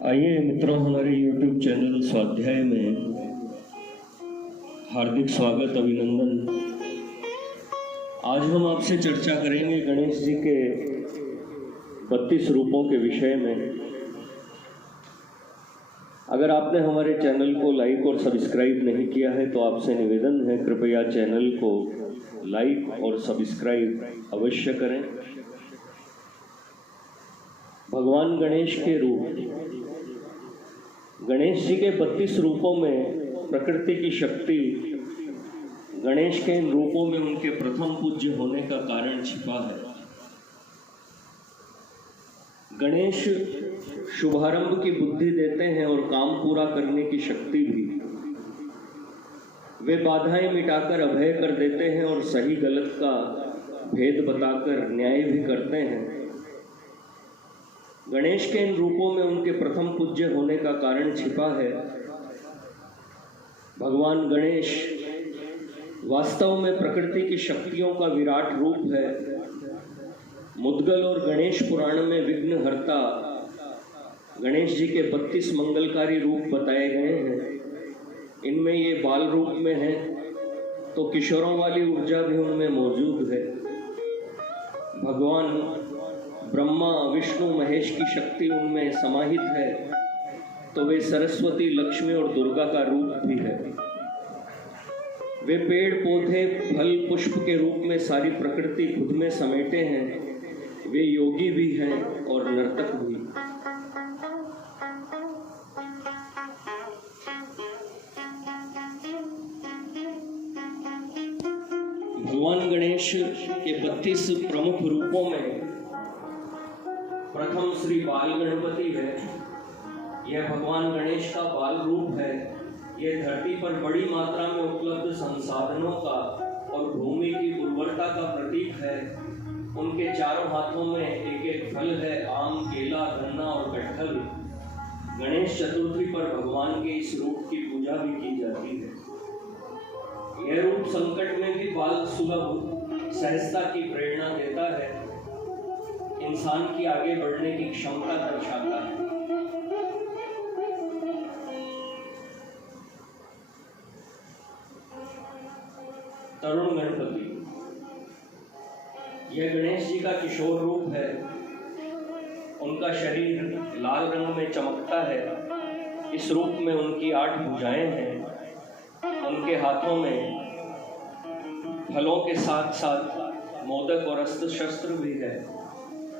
आइए मित्रों, हमारे YouTube चैनल स्वाध्याय में हार्दिक स्वागत, अभिनंदन। आज हम आपसे चर्चा करेंगे गणेश जी के 32 रूपों के विषय में। अगर आपने हमारे चैनल को लाइक और सब्सक्राइब नहीं किया है तो आपसे निवेदन है, कृपया चैनल को लाइक और सब्सक्राइब अवश्य करें। भगवान गणेश के रूप। गणेश जी के 32 रूपों में प्रकृति की शक्ति, गणेश के इन रूपों में उनके प्रथम पूज्य होने का कारण छिपा है। गणेश शुभारंभ की बुद्धि देते हैं और काम पूरा करने की शक्ति भी। वे बाधाएं मिटाकर अभय कर देते हैं और सही गलत का भेद बताकर न्याय भी करते हैं। गणेश के इन रूपों में उनके प्रथम पूज्य होने का कारण छिपा है। भगवान गणेश वास्तव में प्रकृति की शक्तियों का विराट रूप है। मुद्गल और गणेश पुराण में विघ्नहर्ता गणेश जी के 32 मंगलकारी रूप बताए गए हैं। इनमें ये बाल रूप में है तो किशोरों वाली ऊर्जा भी उनमें मौजूद है। भगवान ब्रह्मा, विष्णु, महेश की शक्ति उनमें समाहित है तो वे सरस्वती, लक्ष्मी और दुर्गा का रूप भी है। वे पेड़, पौधे, फल, पुष्प के रूप में सारी प्रकृति खुद में समेटे हैं। वे योगी भी हैं और नर्तक भी। भगवान गणेश के 32 प्रमुख रूपों में प्रथम श्री बाल गणपति है। यह भगवान गणेश का बाल रूप है। यह धरती पर बड़ी मात्रा में उपलब्ध संसाधनों का और भूमि की उर्वरता का प्रतीक है। उनके चारों हाथों में एक एक फल है, आम, केला, गन्ना और कटहल। गणेश चतुर्थी पर भगवान के इस रूप की पूजा भी की जाती है। यह रूप संकट में भी बाल सुलभ सहजता की प्रेरणा देता है। इंसान की आगे बढ़ने की क्षमता दर्शाता है। तरुण गणपति। यह गणेश जी का किशोर रूप है। उनका शरीर लाल रंग में चमकता है। इस रूप में उनकी 8 भुजाएं हैं। उनके हाथों में फलों के साथ साथ मोदक और अस्त्र शस्त्र भी है।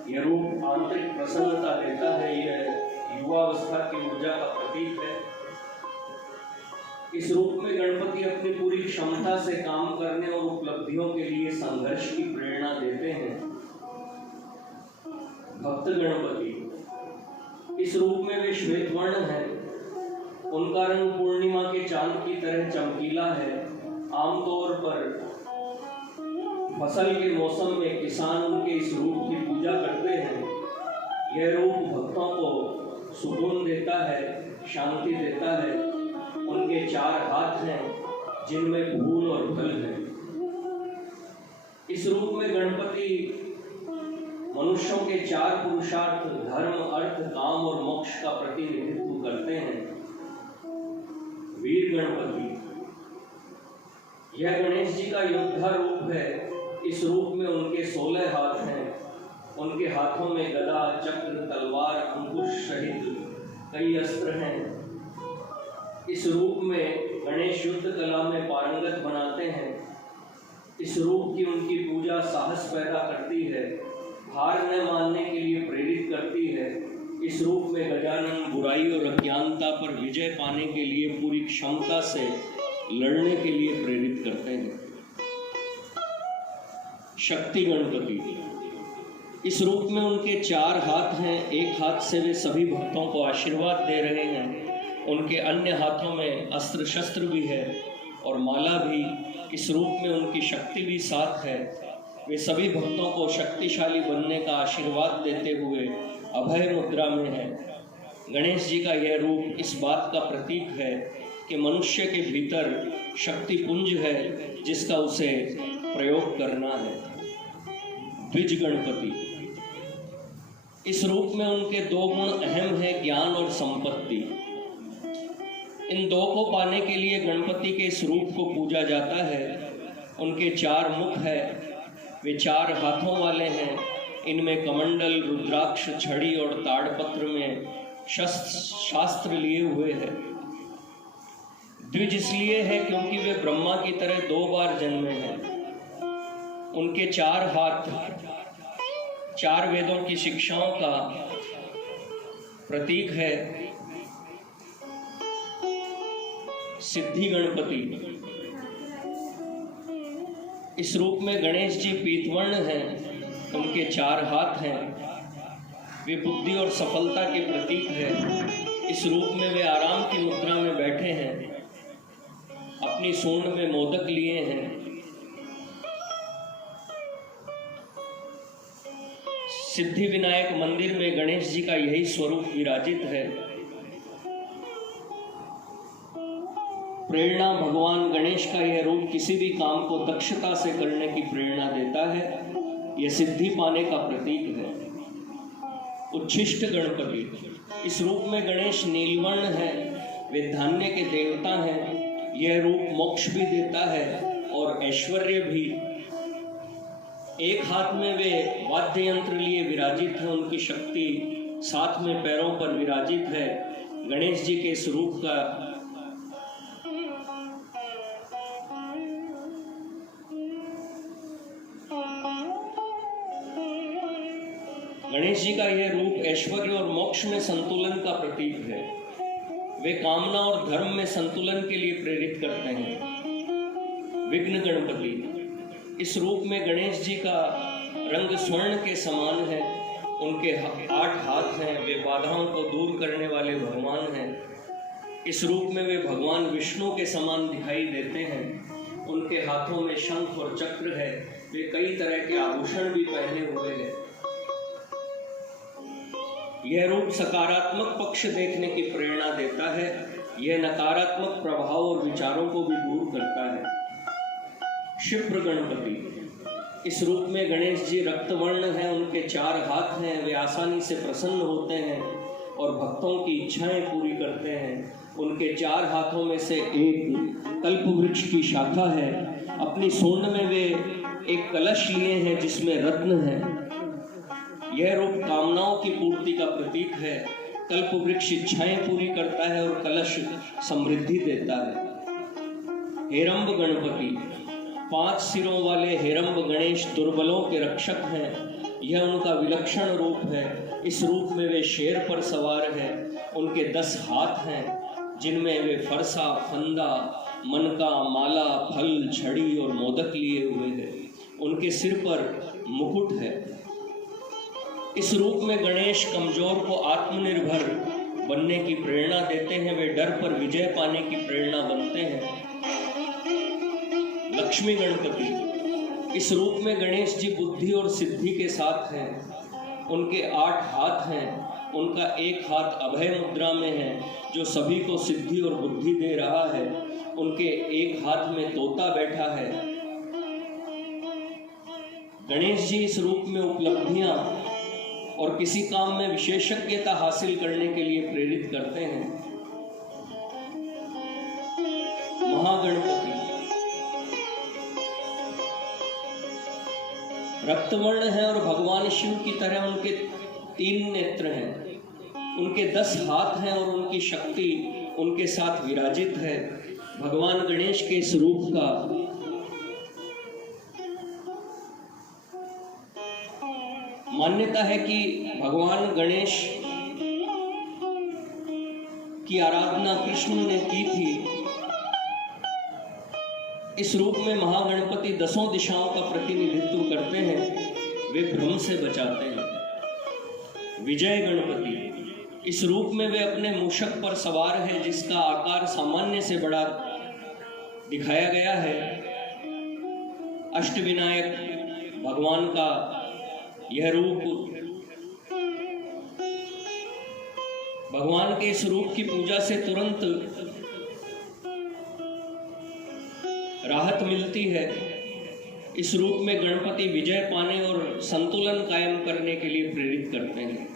यह रूप आंतरिक प्रसन्नता देता है। यह युवावस्था की ऊर्जा का प्रतीक है। इस रूप में गणपति अपनी पूरी क्षमता से काम करने और उपलब्धियों के लिए संघर्ष की प्रेरणा देते हैं। भक्त गणपति। इस रूप में वे श्वेत वर्ण हैं। उनका रंग पूर्णिमा के चांद की तरह चमकीला है। आमतौर पर फसल के मौसम में किसान उनके इस रूप की पूजा करते हैं। यह रूप भक्तों को सुकून देता है, शांति देता है। उनके 4 हाथ हैं जिनमें फूल और फल हैं। इस रूप में गणपति मनुष्यों के 4 पुरुषार्थ धर्म, अर्थ, काम और मोक्ष का प्रतिनिधित्व करते हैं। वीर गणपति। यह गणेश जी का योद्धा रूप है। इस रूप में उनके 16 हाथ हैं। उनके हाथों में गदा, चक्र, तलवार, अंकुश सहित कई अस्त्र हैं। इस रूप में गणेश युद्ध कला में पारंगत बनाते हैं। इस रूप की उनकी पूजा साहस पैदा करती है, हार न मानने के लिए प्रेरित करती है। इस रूप में गजानन बुराई और अज्ञानता पर विजय पाने के लिए पूरी क्षमता से लड़ने के लिए प्रेरित करते हैं। शक्ति गणपति। इस रूप में उनके 4 हाथ हैं। एक हाथ से वे सभी भक्तों को आशीर्वाद दे रहे हैं। उनके अन्य हाथों में अस्त्र शस्त्र भी है और माला भी। इस रूप में उनकी शक्ति भी साथ है। वे सभी भक्तों को शक्तिशाली बनने का आशीर्वाद देते हुए अभय मुद्रा में है। गणेश जी का यह रूप इस बात का प्रतीक है कि मनुष्य के भीतर शक्ति पुंज है जिसका उसे प्रयोग करना है। द्विज गणपति। इस रूप में उनके दो गुण अहम हैं, ज्ञान और संपत्ति। इन दो को पाने के लिए गणपति के इस रूप को पूजा जाता है। उनके 4 मुख है, वे 4 हाथों वाले हैं। इनमें कमंडल, रुद्राक्ष, छड़ी और ताड़पत्र में शास्त्र लिए हुए हैं। द्विज इसलिए है क्योंकि वे ब्रह्मा की तरह 2 बार जन्मे हैं। उनके 4 हाथ 4 वेदों की शिक्षाओं का प्रतीक है। सिद्धि गणपति, इस रूप में गणेश जी पीतवर्ण हैं। उनके 4 हाथ हैं, वे बुद्धि और सफलता के प्रतीक है। इस रूप में वे आराम की मुद्रा में बैठे हैं, अपनी सूंड में मोदक लिए हैं। सिद्धि विनायक मंदिर में गणेश जी का यही स्वरूप विराजित है। प्रेरणा, भगवान गणेश का यह रूप किसी भी काम को दक्षता से करने की प्रेरणा देता है। यह सिद्धि पाने का प्रतीक है। उच्छिष्ट गणपति, इस रूप में गणेश नीलवर्ण है, वे धान्य के देवता हैं। यह रूप मोक्ष भी देता है और ऐश्वर्य भी। एक हाथ में वे वाद्य यंत्र लिए विराजित हैं, उनकी शक्ति 7 में पैरों पर विराजित है। गणेश जी के स्वरूप का गणेश जी का यह रूप ऐश्वर्य और मोक्ष में संतुलन का प्रतीक है। वे कामना और धर्म में संतुलन के लिए प्रेरित करते हैं। विघ्न गणपति, इस रूप में गणेश जी का रंग स्वर्ण के समान है। उनके 8 हाथ हैं, वे बाधाओं को दूर करने वाले भगवान हैं। इस रूप में वे भगवान विष्णु के समान दिखाई देते हैं। उनके हाथों में शंख और चक्र है, वे कई तरह के आभूषण भी पहने हुए हैं। यह रूप सकारात्मक पक्ष देखने की प्रेरणा देता है। यह नकारात्मक प्रभाव और विचारों को भी दूर करता है। क्षिप्र गणपति, इस रूप में गणेश जी रक्तवर्ण हैं। उनके 4 हाथ हैं, वे आसानी से प्रसन्न होते हैं और भक्तों की इच्छाएं पूरी करते हैं। उनके 4 हाथों में से एक कल्प वृक्ष की शाखा है। अपनी सूंड में वे एक कलश लिए हैं जिसमें रत्न है। यह रूप कामनाओं की पूर्ति का प्रतीक है। कल्प वृक्ष इच्छाएं पूरी करता है और कलश समृद्धि देता है। हेरंब गणपति, 5 सिरों वाले हेरंब गणेश दुर्बलों के रक्षक हैं। यह उनका विलक्षण रूप है। इस रूप में वे शेर पर सवार हैं। उनके 10 हाथ हैं जिनमें वे फरसा, फंदा, मनका, माला, फल, छड़ी और मोदक लिए हुए हैं। उनके सिर पर मुकुट है। इस रूप में गणेश कमजोर को आत्मनिर्भर बनने की प्रेरणा देते हैं। वे डर पर विजय पाने की प्रेरणा बनते हैं। लक्ष्मी गणपति, इस रूप में गणेश जी बुद्धि और सिद्धि के साथ हैं। उनके 8 हाथ हैं। उनका एक हाथ अभय मुद्रा में है जो सभी को सिद्धि और बुद्धि दे रहा है। उनके एक हाथ में तोता बैठा है। गणेश जी इस रूप में उपलब्धियां और किसी काम में विशेषज्ञता हासिल करने के लिए प्रेरित करते हैं। महागणपति रक्तवर्ण है और भगवान शिव की तरह उनके 3 नेत्र हैं। उनके 10 हाथ हैं और उनकी शक्ति उनके साथ विराजित है। भगवान गणेश के इस रूप का मान्यता है कि भगवान गणेश की आराधना कृष्ण ने की थी। इस रूप में महागणपति 10 दिशाओं का प्रतिनिधित्व करते हैं। वे भ्रम से बचाते हैं। विजय गणपति, इस रूप में वे अपने मूषक पर सवार हैं जिसका आकार सामान्य से बड़ा दिखाया गया है। अष्टविनायक भगवान का यह रूप, भगवान के इस रूप की पूजा से तुरंत राहत मिलती है। इस रूप में गणपति विजय पाने और संतुलन कायम करने के लिए प्रेरित करते हैं।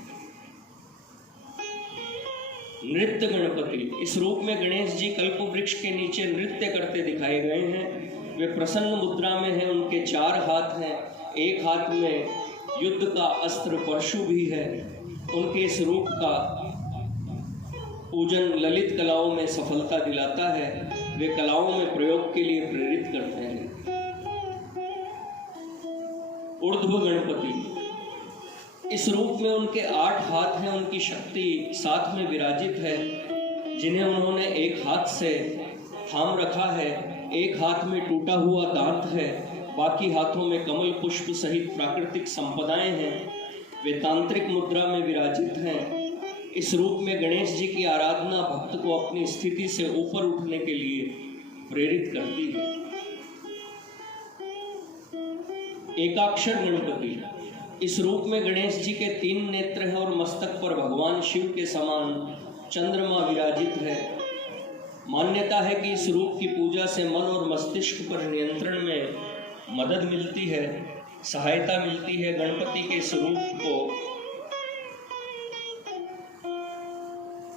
नृत्य गणपति, इस रूप में गणेश जी कल्प वृक्ष के नीचे नृत्य करते दिखाए गए हैं। वे प्रसन्न मुद्रा में हैं, उनके 4 हाथ हैं, एक हाथ में युद्ध का अस्त्र परशु भी है। उनके इस रूप का पूजन ललित कलाओं में सफलता दिलाता है। वे कलाओं में प्रयोग के लिए प्रेरित करते हैं। ऊर्ध्व गणपति, इस रूप में उनके 8 हाथ हैं, उनकी शक्ति साथ में विराजित है, जिन्हें उन्होंने एक हाथ से थाम रखा है। एक हाथ में टूटा हुआ दांत है, बाकी हाथों में कमल पुष्प सहित प्राकृतिक संपदाएं हैं। वे तांत्रिक मुद्रा में विराजित हैं। इस रूप में गणेश जी की आराधना भक्त को अपनी स्थिति से ऊपर उठने के लिए प्रेरित करती है। एकाक्षर गणपति, इस रूप में गणेश जी के 3 नेत्र हैं और मस्तक पर भगवान शिव के समान चंद्रमा विराजित है। मान्यता है कि इस रूप की पूजा से मन और मस्तिष्क पर नियंत्रण में मदद मिलती है, सहायता मिलती है। गणपति के स्वरूप को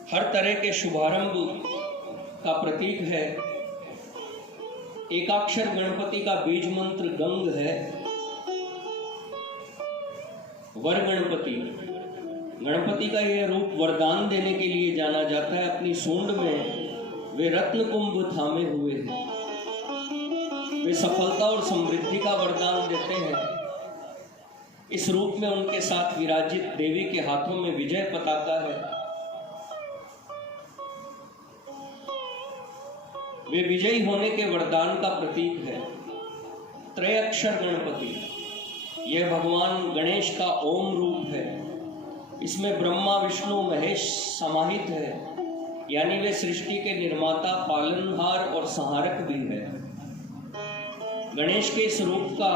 हर तरह के शुभारंभ का प्रतीक है। एकाक्षर गणपति का बीज मंत्र गंग है। वर गणपति, गणपति का यह रूप वरदान देने के लिए जाना जाता है। अपनी सूंड में वे रत्न कुंभ थामे हुए हैं। वे सफलता और समृद्धि का वरदान देते हैं। इस रूप में उनके साथ विराजित देवी के हाथों में विजय पताका है। वे विजयी होने के वरदान का प्रतीक है। त्रयाक्षर गणपति, यह भगवान गणेश का ओम रूप है। इसमें ब्रह्मा विष्णु महेश समाहित है, यानी वे सृष्टि के निर्माता, पालनहार और संहारक भी है। गणेश के इस रूप का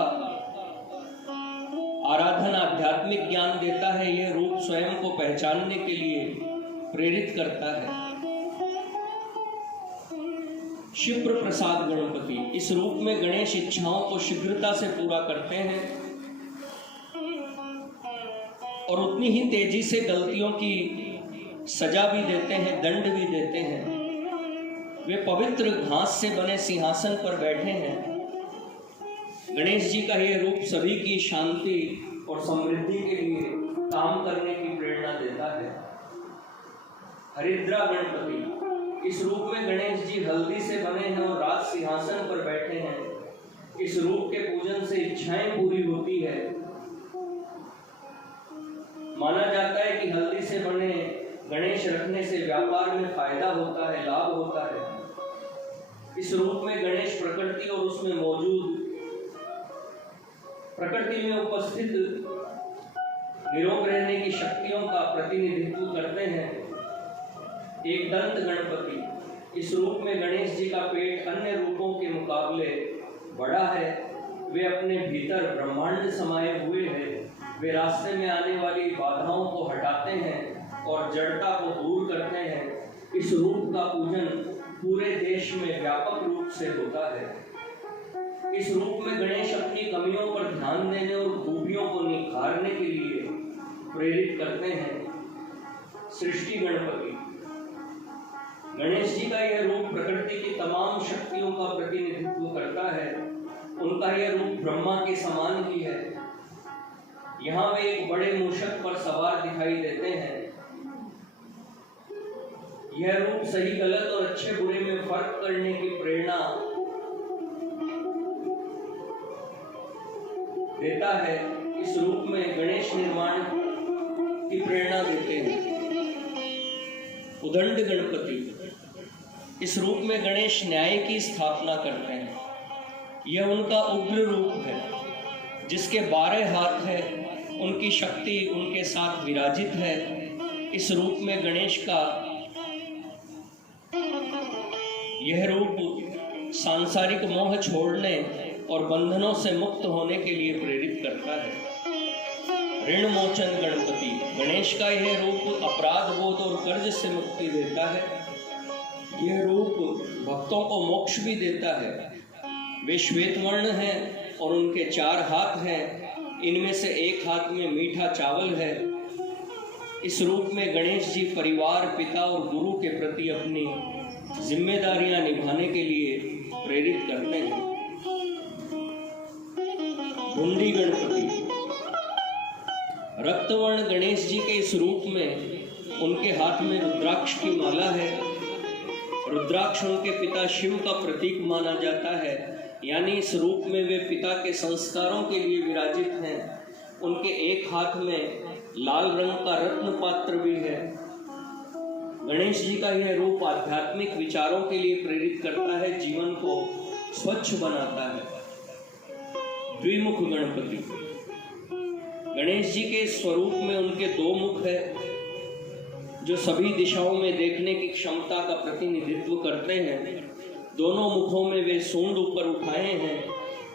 आराधना आध्यात्मिक ज्ञान देता है। यह रूप स्वयं को पहचानने के लिए प्रेरित करता है। शिप्र प्रसाद गणपति, इस रूप में गणेश इच्छाओं को शीघ्रता से पूरा करते हैं और उतनी ही तेजी से गलतियों की सजा भी देते हैं, दंड भी देते हैं। वे पवित्र घास से बने सिंहासन पर बैठे हैं। गणेश जी का यह रूप सभी की शांति और समृद्धि के लिए काम करने की प्रेरणा देता है। हरिद्रा गणपति, इस रूप में गणेश जी हल्दी से बने हैं और राज सिंहासन पर बैठे हैं। इस रूप के पूजन से इच्छाएं पूरी होती है। माना जाता है कि हल्दी से बने गणेश रखने से व्यापार में फायदा होता है, लाभ होता है। इस रूप में गणेश प्रकृति और उसमें मौजूद प्रकृति में उपस्थित निरोग रहने की शक्तियों का प्रतिनिधित्व करते हैं। एक दंत गणपति, इस रूप में गणेश जी का पेट अन्य रूपों के मुकाबले बड़ा है। वे अपने भीतर ब्रह्मांड समाये हुए हैं। वे रास्ते में आने वाली बाधाओं को हटाते हैं और जड़ता को दूर करते हैं। इस रूप का पूजन पूरे देश में व्यापक रूप से होता है। इस रूप में गणेश अपनी कमियों पर ध्यान देने और खूबियों को निखारने के लिए प्रेरित करते हैं। सृष्टि गणपति, गणेश जी का यह रूप प्रकृति की तमाम शक्तियों का प्रतिनिधित्व करता है। उनका यह रूप ब्रह्मा के समान ही है। यहाँ वे एक बड़े मूषक पर सवार दिखाई देते हैं। यह रूप सही गलत और अच्छे बुरे में फर्क करने की प्रेरणा देता है। इस रूप में गणेश निर्माण की प्रेरणा देते हैं। उदंड गणपति, इस रूप में गणेश न्याय की स्थापना करते हैं। यह उनका उग्र रूप है, जिसके 12 हाथ है। उनकी शक्ति उनके साथ विराजित है। इस रूप में गणेश का यह रूप सांसारिक मोह छोड़ने और बंधनों से मुक्त होने के लिए प्रेरित करता है। ऋण मोचन गणपति, गणेश का यह रूप अपराध बोध और कर्ज से मुक्ति देता है। यह रूप भक्तों को मोक्ष भी देता है। वे श्वेत वर्ण हैं और उनके 4 हाथ हैं। इनमें से एक हाथ में मीठा चावल है। इस रूप में गणेश जी परिवार, पिता और गुरु के प्रति अपनी जिम्मेदारियां निभाने के लिए प्रेरित करते हैं। ढूंढी गणपति। रक्तवर्ण गणेश जी के इस रूप में उनके हाथ में रुद्राक्ष की माला है। रुद्राक्ष उनके पिता शिव का प्रतीक माना जाता है, यानी इस रूप में वे पिता के संस्कारों के लिए विराजित हैं। उनके एक हाथ में लाल रंग का रत्न पात्र भी है। गणेश जी का यह रूप आध्यात्मिक विचारों के लिए प्रेरित करता है, जीवन को स्वच्छ बनाता है। द्विमुख गणपति। गणेश जी के स्वरूप में उनके 2 मुख है, जो सभी दिशाओं में देखने की क्षमता का प्रतिनिधित्व करते हैं। दोनों मुखों में वे सूंड ऊपर उठाए हैं।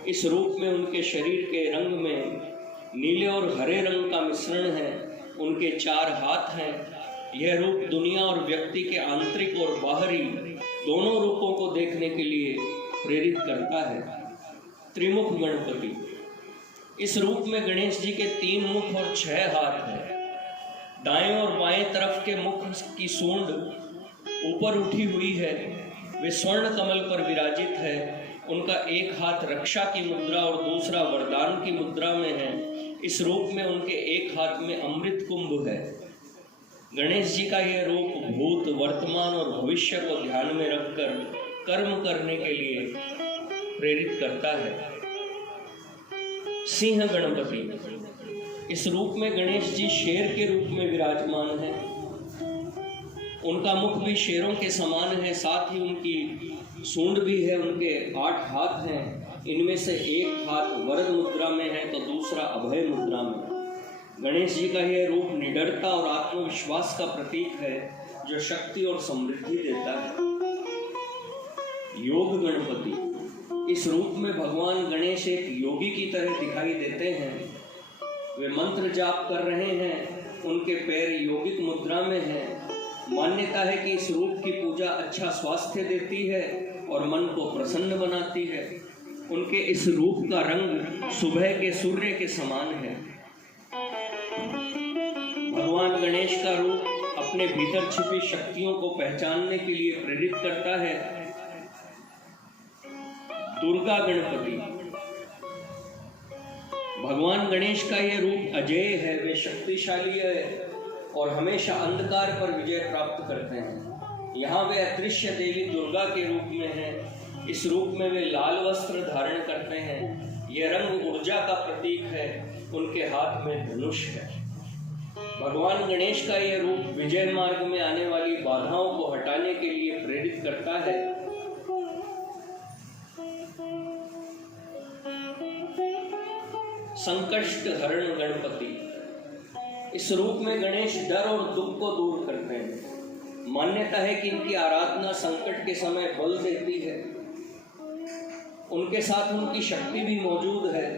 इस रूप में उनके शरीर के रंग में नीले और हरे रंग का मिश्रण है। उनके 4 हाथ हैं। यह रूप दुनिया और व्यक्ति के आंतरिक और बाहरी दोनों रूपों को देखने के लिए प्रेरित करता है। त्रिमुख गणपति। इस रूप में गणेश जी के 3 मुख और 6 हाथ हैं। दाएं और बाएं तरफ के मुख की सूंड ऊपर उठी हुई है। वे स्वर्ण कमल पर विराजित है। उनका एक हाथ रक्षा की मुद्रा और दूसरा वरदान की मुद्रा में है। इस रूप में उनके एक हाथ में अमृत कुंभ है। गणेश जी का यह रूप भूत, वर्तमान और भविष्य को ध्यान में रखकर कर्म करने के लिए प्रेरित करता है। सिंह गणपति। इस रूप में गणेश जी शेर के रूप में विराजमान है। उनका मुख भी शेरों के समान है, साथ ही उनकी सूंड भी है। उनके 8 हाथ हैं। इनमें से एक हाथ वरद मुद्रा में है तो दूसरा अभय मुद्रा में। गणेश जी का यह रूप निडरता और आत्मविश्वास का प्रतीक है, जो शक्ति और समृद्धि देता है। योग गणपति। इस रूप में भगवान गणेश एक योगी की तरह दिखाई देते हैं। वे मंत्र जाप कर रहे हैं। उनके पैर योगिक मुद्रा में हैं। मान्यता है कि इस रूप की पूजा अच्छा स्वास्थ्य देती है और मन को प्रसन्न बनाती है। उनके इस रूप का रंग सुबह के सूर्य के समान है। भगवान गणेश का रूप अपने भीतर छिपी शक्तियों को पहचानने के लिए प्रेरित करता है। दुर्गा गणपति। भगवान गणेश का यह रूप अजेय है। वे शक्तिशाली है और हमेशा अंधकार पर विजय प्राप्त करते हैं। यहाँ वे अदृश्य देवी दुर्गा के रूप में हैं। इस रूप में वे लाल वस्त्र धारण करते हैं। यह रंग ऊर्जा का प्रतीक है। उनके हाथ में धनुष है। भगवान गणेश का यह रूप विजय मार्ग में आने वाली बाधाओं को हटाने के लिए प्रेरित करता है। संकष्ट हरण गणपति। इस रूप में गणेश डर और दुख को दूर करते हैं। मान्यता है कि इनकी आराधना संकट के समय बल देती है। उनके साथ उनकी शक्ति भी मौजूद है।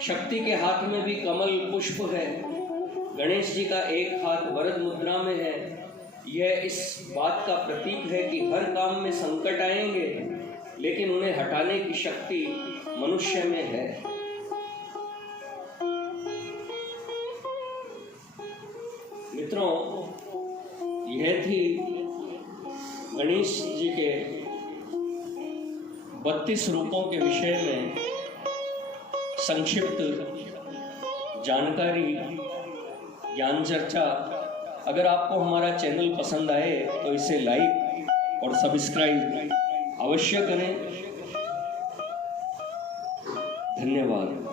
शक्ति के हाथ में भी कमल पुष्प है। गणेश जी का एक हाथ वरद मुद्रा में है। यह इस बात का प्रतीक है कि हर काम में संकट आएंगे, लेकिन उन्हें हटाने की शक्ति मनुष्य में है। मित्रों, यह थी गणेश जी के 32 रूपों के विषय में संक्षिप्त जानकारी, ज्ञान चर्चा। अगर आपको हमारा चैनल पसंद आए तो इसे लाइक और सब्सक्राइब अवश्य करें। धन्यवाद।